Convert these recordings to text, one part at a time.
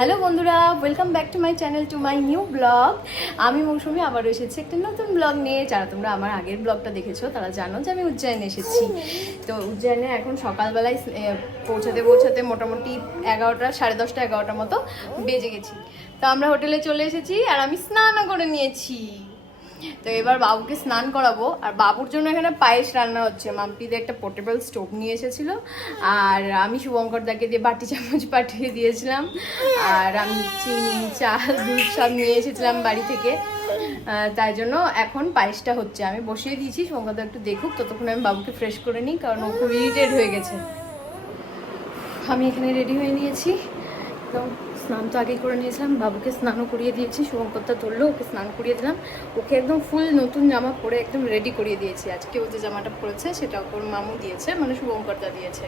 Hello বন্ধুরা, welcome back to my channel, to my new blog. আমি মৌসুমি আবার এসেছি একটা নতুন ব্লগ নিয়ে। যারা তোমরা আমার আগের ব্লগটা দেখেছো তারা জানো যে আমি উজ্জয়নে এসেছি। তো উজ্জয়নে এখন সকালবেলায় পৌঁছাতে মোটামুটি 11টা, 10:30, 11টা মতো বেজে গেছি। তো আমরা হোটেলে চলে এসেছি আর আমি স্নানও করে নিয়েছি। তো এবার বাবুকে স্নান করাবো। আর বাবুর জন্য এখানে পায়েস রান্না হচ্ছে। মাম্পিতে একটা পোর্টেবল স্টোভ নিয়ে এসেছিলো, আর আমি শুভঙ্কর দাকে দিয়ে বাটি চামচ পাঠিয়ে দিয়েছিলাম। আর আমি চিনি, চাল, দুধ সব নিয়ে এসেছিলাম বাড়ি থেকে। তাই জন্য এখন পায়েসটা হচ্ছে। আমি বসিয়ে দিয়েছি, শুভঙ্কর দা একটু দেখুক, ততক্ষণ আমি বাবুকে ফ্রেশ করে নিই, কারণ ও খুব ইরিটেট হয়ে গেছে। আমি এখানে রেডি হয়ে নিয়েছি। তো স্নান তো আগেই করে নিয়েছিলাম, বাবুকে স্নানও করিয়ে দিয়েছি। শুভঙ্করটা ধরলো, ওকে স্নান করিয়ে দিলাম। ওকে একদম ফুল নতুন জামা পরে একদম রেডি করিয়ে দিয়েছি। আজকে ও যে জামাটা পরেছে সেটা ওর মামু দিয়েছে, মানে শুভঙ্করটা দিয়েছে।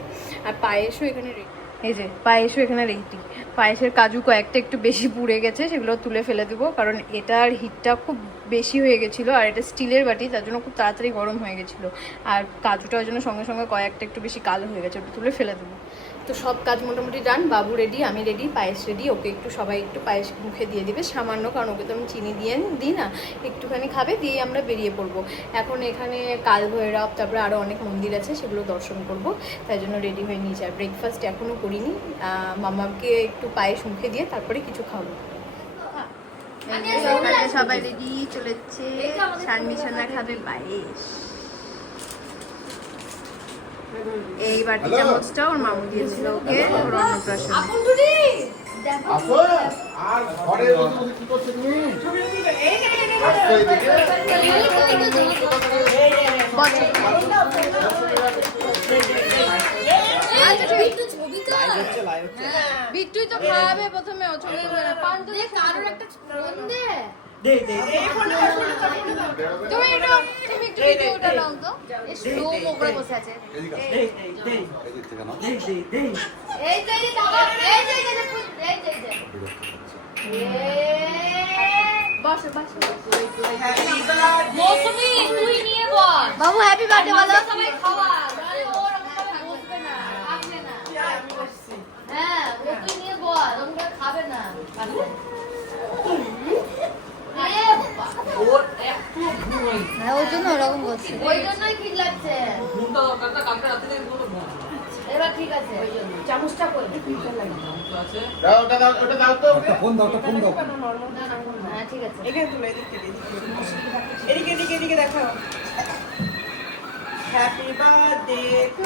আর পায়েসও এখানে রেডি, এই যে পায়েসও এখানে রেডি। পায়েসের কাজু কয়েকটা একটু বেশি পুড়ে গেছে, সেগুলো তুলে ফেলে দেবো, কারণ এটার হিটটা খুব বেশি হয়ে গেছিলো। আর এটা স্টিলের বাটি, তার জন্য খুব তাড়াতাড়ি গরম হয়ে গেছিলো। আর কাজুটা ওই জন্য সঙ্গে সঙ্গে কয়েকটা একটু বেশি কালো হয়ে গেছে, ওটা তুলে ফেলে দেবো। তো সব কাজ মোটামুটি ডান। বাবু রেডি, আমি রেডি, পায়েস রেডি। ওকে একটু সবাই একটু পায়েস মুখে দিয়ে দিবে সামান্য, কারণ ওকে তো আমি চিনি দিয়ে দিই না, একটুখানি খাবে, দিয়ে আমরা বেরিয়ে পড়বো। এখন এখানে কাল ভৈরব, তারপরে আরও অনেক মন্দির আছে, সেগুলো দর্শন করব। তাই জন্য রেডি হয়ে নিয়েছি। আর ব্রেকফাস্ট এখনও করিনি। মামাকে একটু পায়েস মুখে দিয়ে তারপরে কিছু খাবো। সবাই রেডি, চলেছে। সানমিশানা খাবে পায়েস। এই বাটি চামচটা ওর মামু দিয়েছিল ওকে ওর অন্নপ্রাশনে। বিট্টুই তো খাবে প্রথমে, ও ছবি কারোর একটা ফোন দে। তুমি একটু ভিডিওটা নাও তো, স্লো মোগরা বসে আছে। বাবু হ্যাপি বার্থডে বলো। হ্যাঁ তুই নিয়ে বল, খাবে না। ওর জন্য ওরকম করছে, ওই জন্যই ঠিক লাগছে। এবার ঠিক আছে, চামচটা কই ওটা দাও তো, ফোন দাও, ফোন দাও। হ্যাঁ ঠিক আছে, এদিকে দেখো। হ্যাপি বার্থডে টু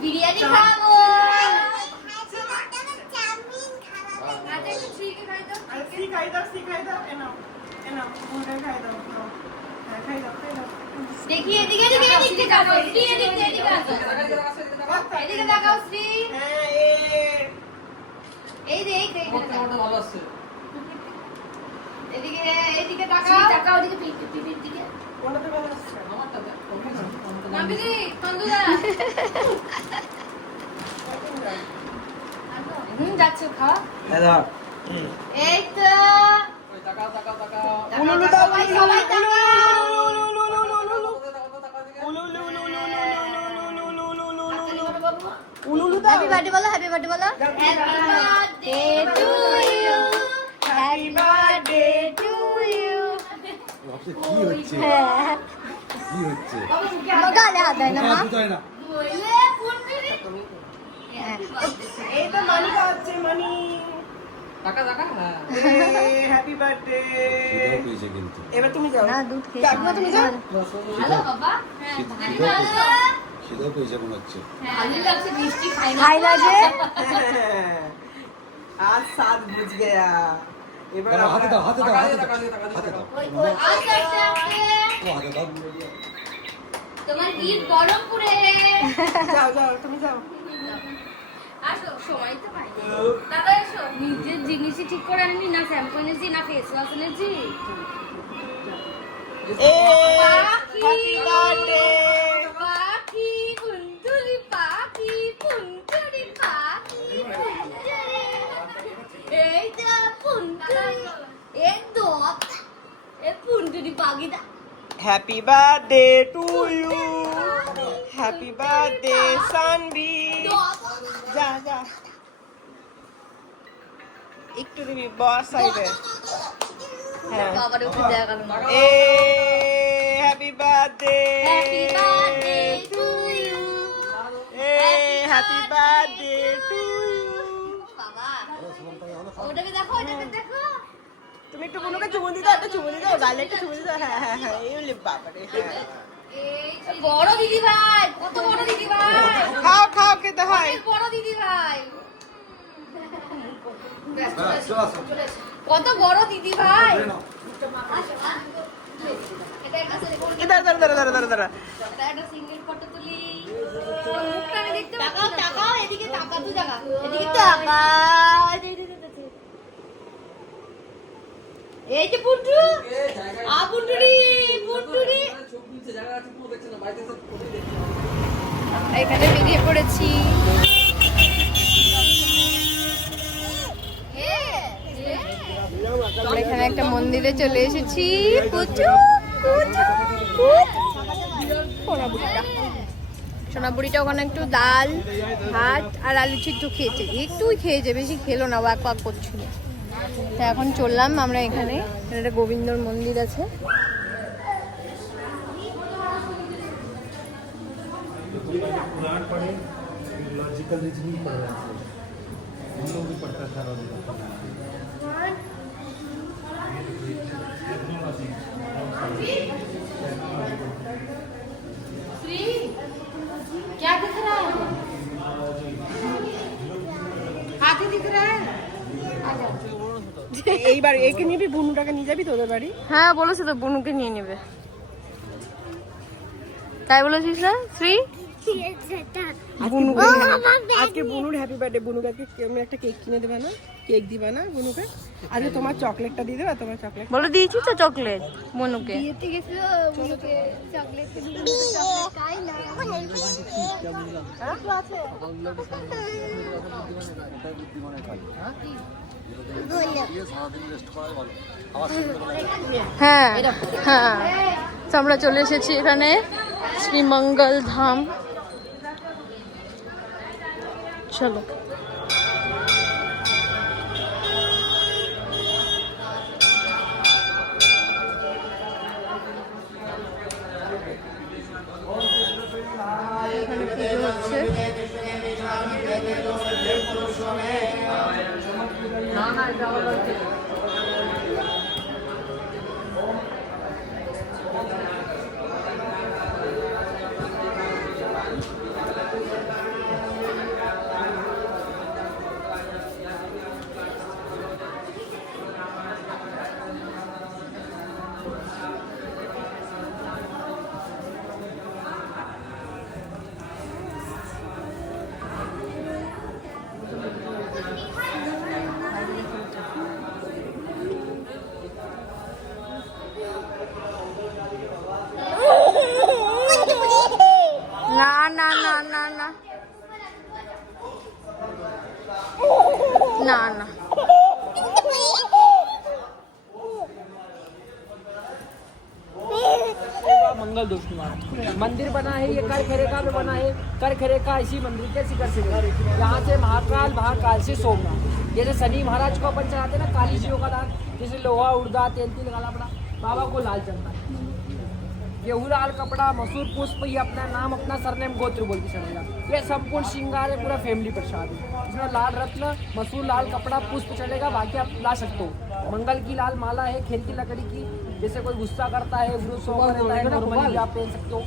বিরিয়ানি খাবো। দেখি এদিকে দেখাও শ্রী। এই যে ভালো আছে, এদিকে তাকাও, ওদিকে পিপির দিকে। কোনটাতে ভালো আছে? আমারটা দেখ। মাম্পিজি বন্ধুরা যাচ্ছে খাওয়া। এই তো ওই তাকাও। উলুলু দাও, সবাই তাকাও। উলুলু দাও। হ্যাপি বার্থডে বলো, হ্যাপি বার্থডে বলো। Happy birthday to you, happy birthday to you. কি হচ্ছে? কি হচ্ছে? গালে হাত দেয় না মা। এই তো মানি খাচ্ছে, মানি। টাকা হ্যাপি বার্থডে। এবার তুমি যাও না, দুধ খেয়ে তুমি যাও। হ্যালো বাবা। হ্যাঁ খিদে পেয়েছে মনে হচ্ছে। ভালোই লাগছে, মিষ্টি খাই খাই না যে आज 7 बज गया। দাও, হাতে দাও, হাতে দাও, হাতে দাও, হাতে দাও। আস্তে আস্তে আস্তে। ও, হাতে দাও। তোমার গিফট গরম করে। जाओ जाओ तुम जाओ। আসো, সময় তো পাই। দাদা এসো। নিজের জিনিসই ঠিক করে আননি, না শ্যাম্পু এনেছি না ফেস ওয়াশ এনেছি। ए हैप्पी बर्थडे। পাখি পুন্তুরি পাখি পুন্তুরি পাখি পুন্তুরি। এই তো পুন্তুরি, এই তো এই পুন্তুরি পাখিটা। Happy birthday to you. Happy birthday Saanvi. जा जा একটু দিবি বস সাইডে। হ্যাঁ বাবার উপর দেখানো। এ happy birthday happy birthday to you. এ হ্যাপি বার্থডে টু ইউ। বাবা ওটাকে দেখো, ওটাকে দেখো। তুমি একটু বুনুকে চুমু দিতে, একটা চুমু দিতে, গালে একটা চুমু দিতে। হ্যাঁ হ্যাঁ হ্যাঁ এই হলে বাবারে। হ্যাঁ এই বড় দিদি ভাই, কত বড় দিদি ভাই, খাও খাও খেতে হয়। অনেক বড় দিদি ভাই, হ্যাঁ, চলে আসো। কত বড় দিদি ভাই। ধরে নাও। এটা একটা সিঙ্গেল, দাঁড়া দাঁড়া দাঁড়া দাঁড়া দাঁড়া। এটা একটা সিঙ্গেল ফটো তুলি। মুখটা আমি দেখতে পাচ্ছি না। তাকাও, এদিকে তাকা, তুই তাকা, এদিকে তাকা। এই যে পুন্টু, আ পুন্টুরি, পুন্টুরি। এখানে বেরিয়ে পড়েছি। আমরা এখানে একটা মন্দিরে চলে এসেছি। সোনাবুড়িটা ওখানে একটু ডাল ভাত আর আলু সিদ্ধ খেয়েছে, একটুই খেয়েছে, বেশি খেলো না, ওয়াক ওয়াক করছিল। তা এখন চললাম আমরা এখানে, একটা গোবিন্দর মন্দির আছে। पुराण पढ़े, लॉजिकल रीजनिंग पढ़ रहे थे, हम लोग भी पढ़ता था क्या दिख रहा है? हाथी दिख रहा है? এইবার একে নিবি, বুনুটাকে নিয়ে যাবি তোদের বাড়ি। হ্যাঁ বলেছে তো, বনুকে নিয়ে নেবে, তাই বলেছিস না শ্রী? বুনুকে আজকে বুনুর হ্যাপি বার্থডে। বুনুকে আজকে আমি একটা কেক কিনে দেবে না, কেক দিবা না বুনুকে? আজকে তোমার চকলেটটা দিয়ে দেবা, তোমার চকলেট। বলে দিয়েছি তো চকলেট বনুকে। হ্যাঁ হ্যাঁ, তো আমরা চলে এসেছি এখানে শ্রীমঙ্গল ধাম। চলো এখানে পুজো হচ্ছে। না না না না না না না, मंगल दोष कुमार मंदिर बना है, ये करखेरेका में बना है। करखेरेका इसी मंदिर के शिखर से है। यहाँ से महाकाल, महाकाल से सोमनाथ। जैसे शनि महाराज को अपन चढ़ाते ना काली जीव का दान, जैसे लोहा उड़दा तेल तिल काला पड़ा, बाबा को लाल चढ़ता है। गेहूँ लाल कपड़ा, मसूर पुष्प, ये अपना नाम, अपना सरनेम, गोत्र बोल के चढ़ेगा। ये संपूर्ण श्रृंगार है, पूरा फैमिली प्रसाद है। इसमें लाल रत्न, मसूर, लाल कपड़ा, पुष्प चढ़ेगा, बाकी आप ला सकते हो। मंगल की लाल माला है, खेत की लकड़ी की, जैसे कोई गुस्सा करता है, गुरु सो रहता है, नॉर्मली आप पहन सकते हो।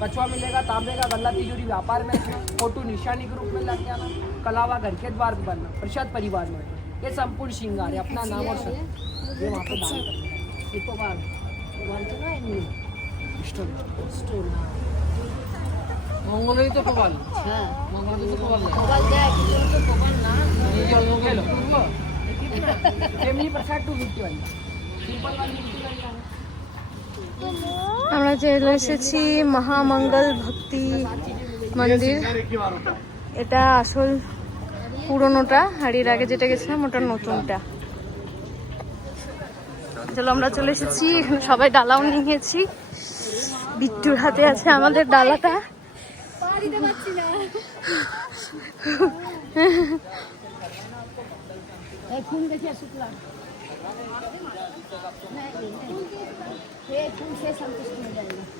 कछुआ मिलेगा, तांबे का गल्ला तिजोरी व्यापार में रखना, फोटो निशानी के रूप में लग जाना, कलावा घर के द्वार बनना, प्रसाद परिवार में रखना। ये संपूर्ण श्रृंगार है, अपना नाम और सब ये वहाँ पे दान करना। मंगल तो कबाल, मंगल तो कबाल फैमिली प्रसाद 250 वाली सिंपल वाली আমরা চলে এসেছি মহামঙ্গল ভক্তি মন্দির। এটা আসল পুরনোটা, আর এর আগে যেটা গেছিলাম ওটা নতুনটা। চলো আমরা চলে এসেছি, এখানে সবাই ডালাও নিয়েছি। বিট্টুর হাতে আছে আমাদের ডালাটা।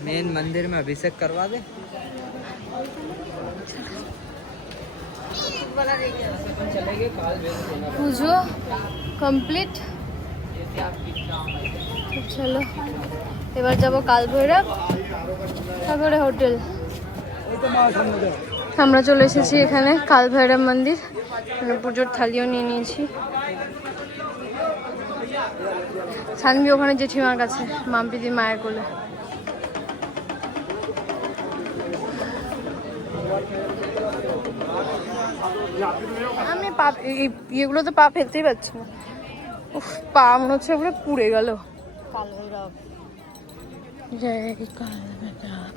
मेन मंदिर में अभिषेक करवा दे। পুজো কমপ্লিট। চলো এবার যাবো কালভৈরব, তারপরে হোটেল। আমরা চলে এসেছি এখানে কালভৈরব মন্দির, মানে পুজোর থালিও নিয়ে নিয়েছি। সানভি ওখানে জেঠিমার কাছে, মাম্পিদি মায়ের কোলে। আমি পা ইয়েগুলোতে পা ফেলতেই পারছি না। উফ, পা মনে হচ্ছে পুরো পুড়ে গেল। কালভৈরব, জয় কালভৈরব।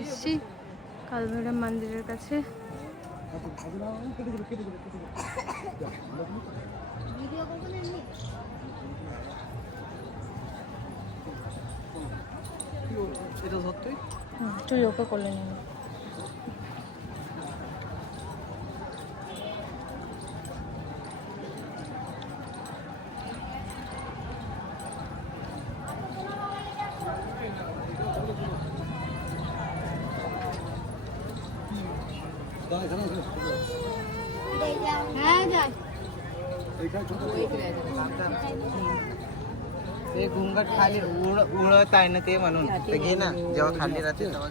এসছি কালভৈরব মন্দিরের কাছে। তুই ওকে করলে নিবি। ते घुंगट खाली उडत आहे ना, ते म्हणून ते घे ना, जेव्हा खाली राहते तेव्हा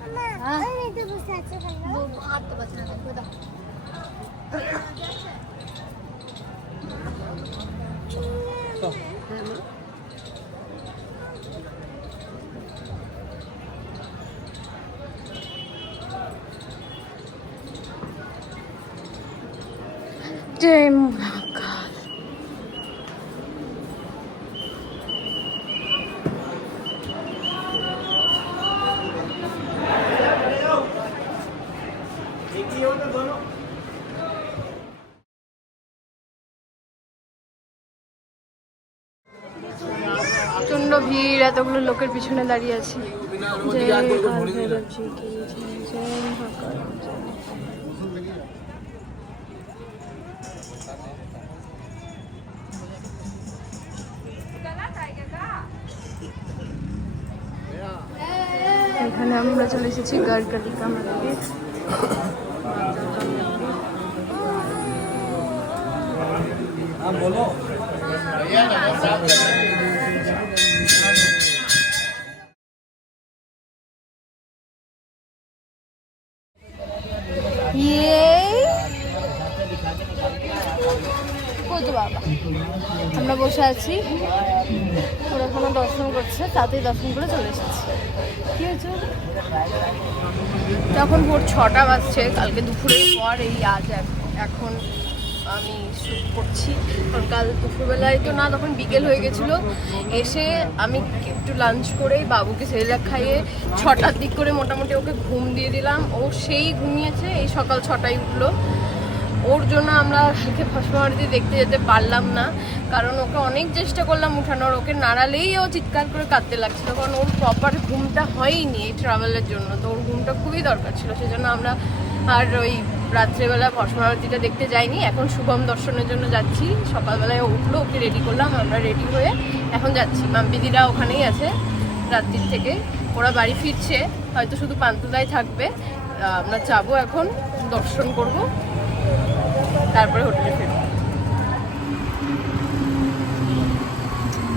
जय महाकाल। প্রচন্ড ভিড়, এতগুলো লোকের পিছনে দাঁড়িয়ে আছি। জয় কালভৈরব জি কি জয়, জয় মহাকাল জয়। এখানে আমরা চলে এসেছি গারগালিকা মন্দির। বাবা আমরা বসে আছি, ওরা এখনো দর্শন করছে, তাতেই দর্শন করে চলে এসেছি। কি হয়েছে? তখন ভোর 6টা বাজছে, কালকে দুপুরের পর এই আজ এখন আমি শ্যুট করছি। কারণ কাল দুপুরবেলায় তো না, তখন বিকেল হয়ে গেছিলো। এসে আমি একটু লাঞ্চ করেই বাবুকে সেরেলাক খাইয়ে 6টার দিক করে মোটামুটি ওকে ঘুম দিয়ে দিলাম। ও সেই ঘুমিয়েছে, এই সকাল 6টায় উঠলো। ওর জন্য আমরা কালকে ভস্মারতি দেখতে যেতে পারলাম না, কারণ ওকে অনেক চেষ্টা করলাম উঠানোর, ওকে নাড়ালেই ও চিৎকার করে কাঁদতে লাগছিল, কারণ ওর প্রপার ঘুমটা হয়নি এই ট্রাভেলের জন্য। তো ওর ঘুমটা খুবই দরকার ছিল, সেজন্য আমরা আর ওই রাত্রেবেলা ভস্মারতিটা দেখতে যাইনি। এখন শুভম দর্শনের জন্য যাচ্ছি। সকালবেলায় উঠলো, ওকে রেডি করলাম, আমরা রেডি হয়ে এখন যাচ্ছি। মাম্পিদিরা ওখানেই আছে রাত্রির থেকে, ওরা বাড়ি ফিরছে, হয়তো শুধু পান্তুদায় থাকবে। আমরা যাবো এখন, দর্শন করবো, তারপরে হোটেলে ফিরবো।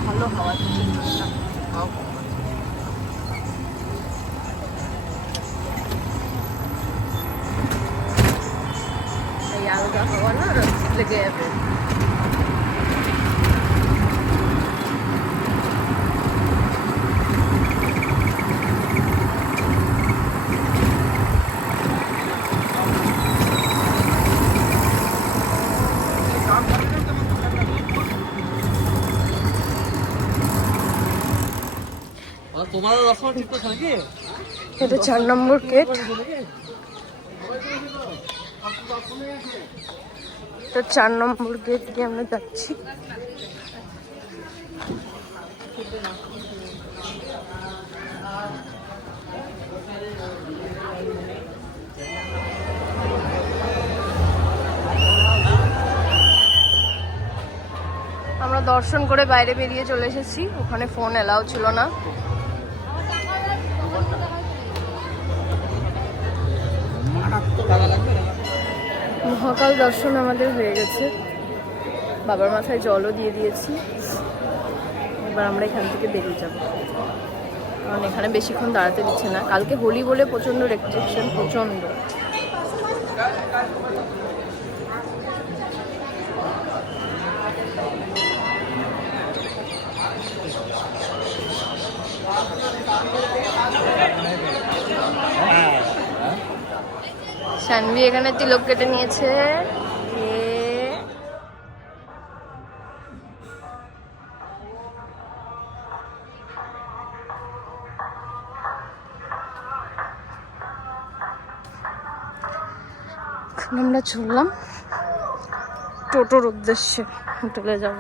ভালো হাওয়া দিচ্ছে। এই আলগা হাওয়া না লেগে যাবে। এটা 4 নম্বর গেট। তো 4 নম্বর গেট দিয়ে আমরা যাচ্ছি। আমরা দর্শন করে বাইরে বেরিয়ে চলে এসেছি। ওখানে ফোন এলাও ছিল না। মহাকাল দর্শন আমাদের হয়ে গেছে, বাবার মাথায় জলও দিয়ে দিয়েছি। এবার আমরা এখান থেকে বেরিয়ে যাব, কারণ এখানে বেশিক্ষণ দাঁড়াতে দিচ্ছে না। কালকে হোলি বলে প্রচণ্ড রেস্ট্রিকশন, প্রচণ্ড। শানভি এখানে তিলক কেটে নিয়েছে। আমরা চললাম টোটোর উদ্দেশ্যে, হোটেলে যাব।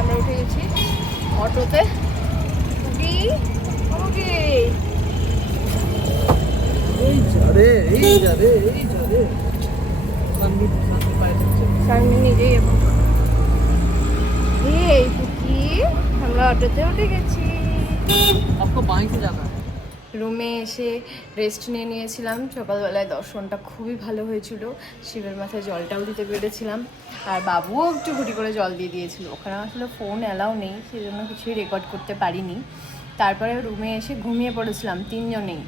আমরা উঠে গেছি অটোতে। নিজেই এখন আমরা অটোতে উঠে গেছি। রুমে এসে রেস্ট নিয়ে নিয়েছিলাম। সকালবেলায় দর্শনটা খুবই ভালো হয়েছিল, শিবের মাথায় জলটাও দিতে পেরেছিলাম, আর বাবুও একটু ঘুটি করে জল দিয়ে দিয়েছিল। ওখানে আসলে ফোন অ্যালাউ নেই, সেজন্য কিছুই রেকর্ড করতে পারিনি। তারপরে রুমে এসে ঘুমিয়ে পড়েছিলাম তিনজনেই।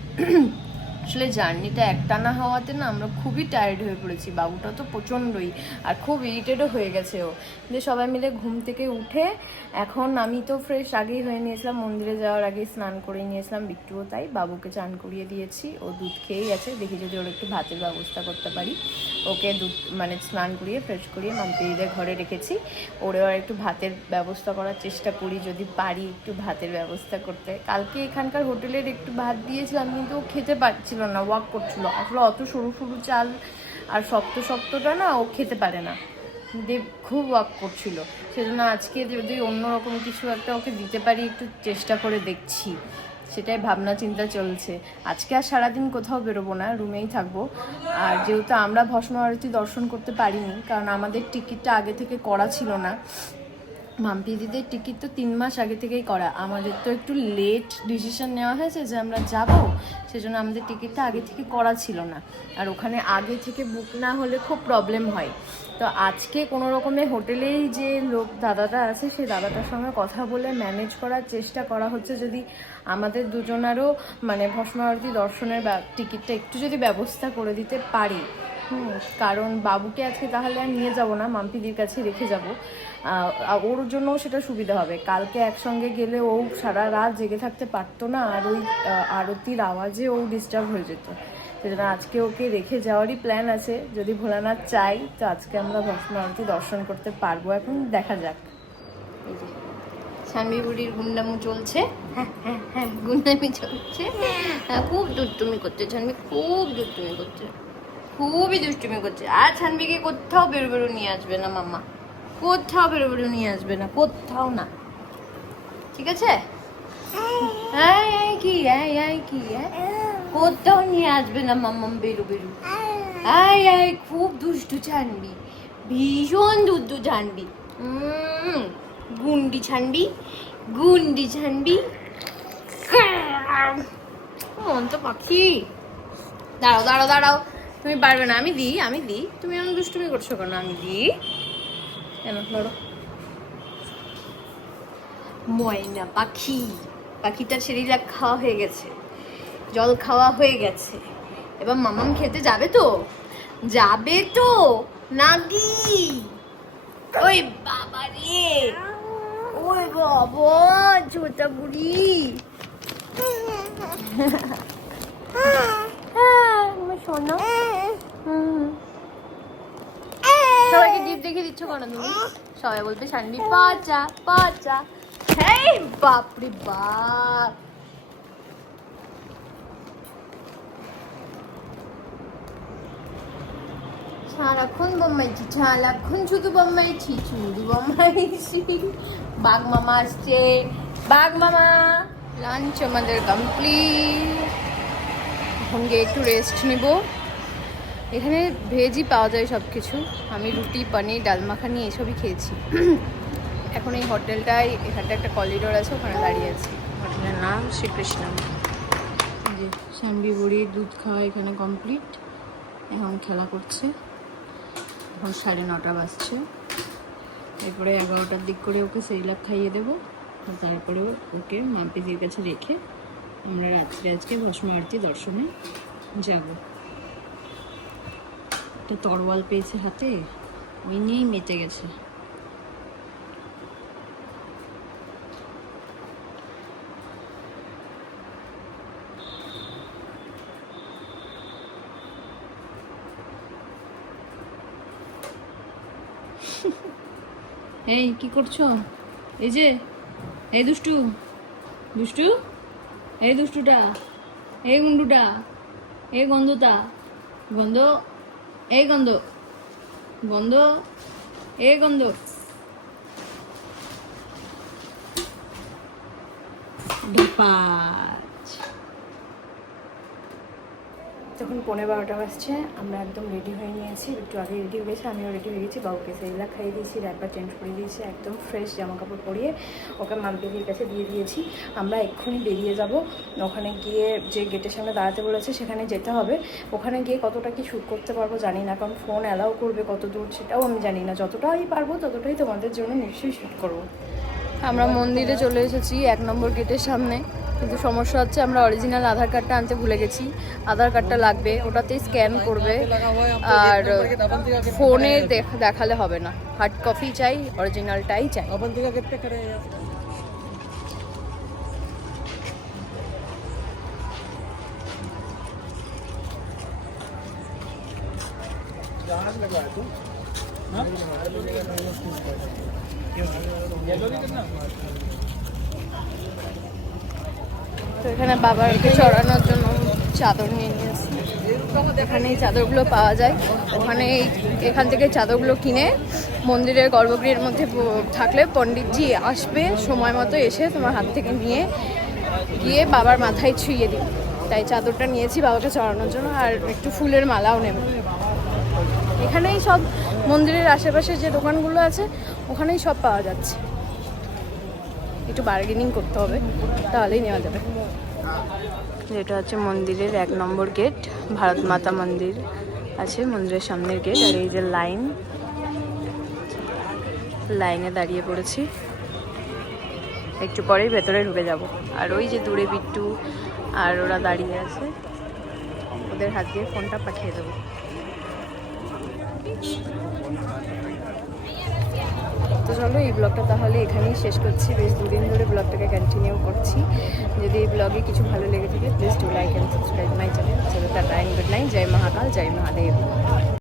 আসলে জার্নিটা একটানা হওয়াতে না আমরা খুবই টায়ার্ড হয়ে পড়েছি। বাবুটা তো প্রচণ্ডই, আর খুব ইরিটেডও হয়ে গেছে ও। দিয়ে সবাই মিলে ঘুম থেকে উঠে এখন আমি তো ফ্রেশ আগেই হয়ে নিয়েছিলাম, মন্দিরে যাওয়ার আগেই স্নান করে নিয়েছিলাম, বিট্টুও তাই। বাবুকে চান করিয়ে দিয়েছি, ও দুধ খেয়েই আছে। দেখি যদি ওর একটু ভাতের ব্যবস্থা করতে পারি। ওকে দুধ মানে স্নান করিয়ে ফ্রেশ করিয়ে মাম্পিদের ঘরে রেখেছি। ওরেও আর একটু ভাতের ব্যবস্থা করার চেষ্টা করি, যদি পারি একটু ভাতের ব্যবস্থা করতে। কালকে এখানকার হোটেলের একটু ভাত দিয়েছিলাম, কিন্তু ও খেতে পারছিল না, ওয়াক করছিল। আসলে অত সরু সরু চাল আর শক্ত শক্তটা না ও খেতে পারে না, খুব ওয়াক করছিল। সেজন্য আজকে যদি অন্যরকম কিছু একটা ওকে দিতে পারি একটু চেষ্টা করে দেখছি, সেটাই ভাবনা চিন্তা চলছে। আজকে আর সারাদিন কোথাও বেরোবো না, রুমেই থাকবো। আর যেহেতু আমরা ভস্ম আরতি দর্শন করতে পারিনি, কারণ আমাদের টিকিটটা আগে থেকে করা ছিল না। মাম্পি দিদির টিকিট তো 3 মাস আগে থেকেই করা, আমাদের তো একটু লেট ডিসিশন নেওয়া হয়েছে যে আমরা যাব, সেজন্য আমাদের টিকিটটা আগে থেকে করা ছিল না। আর ওখানে আগে থেকে বুক না হলে খুব প্রবলেম হয়। তো আজকে কোনো রকমের হোটেলেই যে দাদাটা আছে, সেই দাদাটার সঙ্গে কথা বলে ম্যানেজ করার চেষ্টা করা হচ্ছে, যদি আমাদের দুজনারও মানে ভস্ম আরতি দর্শনের টিকিটটা একটু যদি ব্যবস্থা করে দিতে পারি। কারণ বাবুকে আজকে তাহলে আর নিয়ে যাব না, মাম্পিদির কাছে রেখে যাব। ওর জন্যও সেটা সুবিধা হবে। কালকে একসঙ্গে গেলে ও সারা রাত জেগে থাকতে পারতো না, আর ওই আরতির আওয়াজে ও ডিস্টার্ব হয়ে যেত। সেজন্য আজকে ওকে রেখে যাওয়ারই প্ল্যান আছে। যদি ভোলানাথ চাই তো আজকে আমরা ভস্ম আরতি দর্শন করতে পারবো। এখন দেখা যাক। এই যে শানভি বুড়ির গুন্ডামু চলছে। হ্যাঁ গুন্ডামি চলছে। খুব দুষ্টুমি করছে শানভি, খুব দুষ্টুমি করছে, খুবই দুষ্টুমি করছে। আর শানভিকে কোথাও বেরো নিয়ে আসবে না মাম্মা, কোথাও বেরো নিয়ে আসবে না, কোথাও না। ঠিক আছে? কি কোথাও নিয়ে আসবে না মাম্মাম, বেরু বেরু। খুব দুষ্টু ছানবি, ভীষণ দুষ্টু ছানবি। গুন্ডি ছানবি, গুন্ডি ছানবি। তো পাখি, দাঁড়াও দাঁড়াও দাঁড়াও, তুমি পারবে না। আমি দিই। তুমি এমন দুষ্টুমি করছো কেন? আমি দিই। ধরো ময়না পাখি। পাখিটার সেরিলাক খাওয়া হয়ে গেছে, জল খাওয়া হয়ে গেছে। এবার মামাম খেতে যাবে তো? যাবে তো নাকি? ওই বাবা রে, ওই বাবা ছোটা বুড়ি। শোনো, সবাইকে জিভ দেখে দিচ্ছ কেন তুমি? সবাই বলবে শানবি পাচা পাচা। হেই বাপরে বাপ, সারাক্ষণ বোম্বাইছি, সারাক্ষণ শুধু বোম্বাইছি, শুধু বোম্বাইছি। বাঘ মামা আসছে, বাঘ মামা। লাঞ্চ আমাদের কমপ্লিট, এখন গিয়ে একটু রেস্ট নিব। এখানে ভেজই পাওয়া যায় সব কিছু। আমি রুটি, পনির, ডাল মাখানি এসবই খেয়েছি। এখন এই হোটেলটায়, এখানটা একটা করিডোর আছে, ওখানে দাঁড়িয়ে আছি। হোটেলের নাম শ্রীকৃষ্ণ। যে শ্যাম্বি বুড়ির দুধ খাওয়া এখানে কমপ্লিট। এখন খেলা করছে। এখন 9:30 বাজছে। এরপরে 11টার দিক করে ওকে সেরিলাক খাইয়ে দেবো। তারপরে ওকে মাম্পিদির কাছে রেখে আমরা রাত্রে আজকে ভস্ম আরতি দর্শনে যাব। একটা তরোয়াল পেয়েছে হাতে, ওই নিয়েই মেতে গেছে। এই কি করছো? এই যে, এই দুষ্টু দুষ্টু, এই দুষ্টুটা, এই গুন্ডুটা, এই গন্ধটা, গন্ধ, এই গন্ধ, গন্ধ, এই গন্ধ। তখন 11:15 বাজছে। আমরা একদম রেডি হয়ে নিয়েছি, একটু আগে রেডি হয়ে গেছি, আমিও রেডি হয়ে গেছি। বাবুকে সেরিলাক খাইয়ে দিয়েছি, র্যাপার চেঞ্জ করে দিয়েছি, একদম ফ্রেশ জামা কাপড় পরিয়ে ওকে মাম্পিদির কাছে দিয়ে দিয়েছি। আমরা এক্ষুনি বেরিয়ে যাব। ওখানে গিয়ে যে গেটের সামনে দাঁড়াতে বলেছে সেখানে যেতে হবে। ওখানে গিয়ে কতটা কি শ্যুট করতে পারবো জানি না, কারণ ফোন অ্যালাউ করবে কত দূর সেটাও আমি জানি না। যতটাই পারবো ততটাই তোমাদের জন্য নিশ্চয়ই শ্যুট করবো। আমরা মন্দিরে চলে এসেছি 1 নম্বর গেটের সামনে, কিন্তু সমস্যা হচ্ছে আমরা অরিজিনাল আধার কার্ডটা আনতে ভুলে গেছি। আধার কার্ডটা লাগবে, ওটাতেই স্ক্যান করবে, আর ফোনে দেখালে হবে না। হার্ড কপি চাই, অরিজিনালটাই চাই। তো এখানে বাবাকে চড়ানোর জন্য চাদর নিয়ে নিয়েছি। এখানে এই চাদরগুলো পাওয়া যায়। ওখানে এখান থেকে চাদরগুলো কিনে মন্দিরের গর্ভগৃহের মধ্যে থাকলে পণ্ডিতজি আসবে, সময় মতো এসে তোমার হাত থেকে নিয়ে গিয়ে বাবার মাথায় ছুঁয়ে দিই। তাই চাদরটা নিয়েছি বাবাকে চড়ানোর জন্য, আর একটু ফুলের মালাও নেব। এখানেই সব মন্দিরের আশেপাশে যে দোকানগুলো আছে ওখানেই সব পাওয়া যাচ্ছে। একটু বার্গেনিং করতে হবে, তাহলেই নেওয়া যাবে। যেটা হচ্ছে মন্দিরের 1 নম্বর গেট, ভারত মাতা মন্দির আছে মন্দিরের সামনের গেট। আর এই যে লাইনে দাঁড়িয়ে পড়েছি, একটু পরেই ভেতরে ঢুকে যাব। আর ওই যে দূরে বিট্টু আর ওরা দাঁড়িয়ে আছে, ওদের হাত দিয়ে ফোনটা পাঠিয়ে দেবো। তো চলো এই ব্লগটা তাহলে এখানেই শেষ করছি। বেশ 2 দিন ধরে ব্লগটাকে কন্টিনিউ করছি। যদি এই ব্লগে কিছু ভালো লেগে থাকে please do like and subscribe my channel. চলো টাটা এন্ড গুড নাইট। জয় মহাকাল, জয় মহাদেব।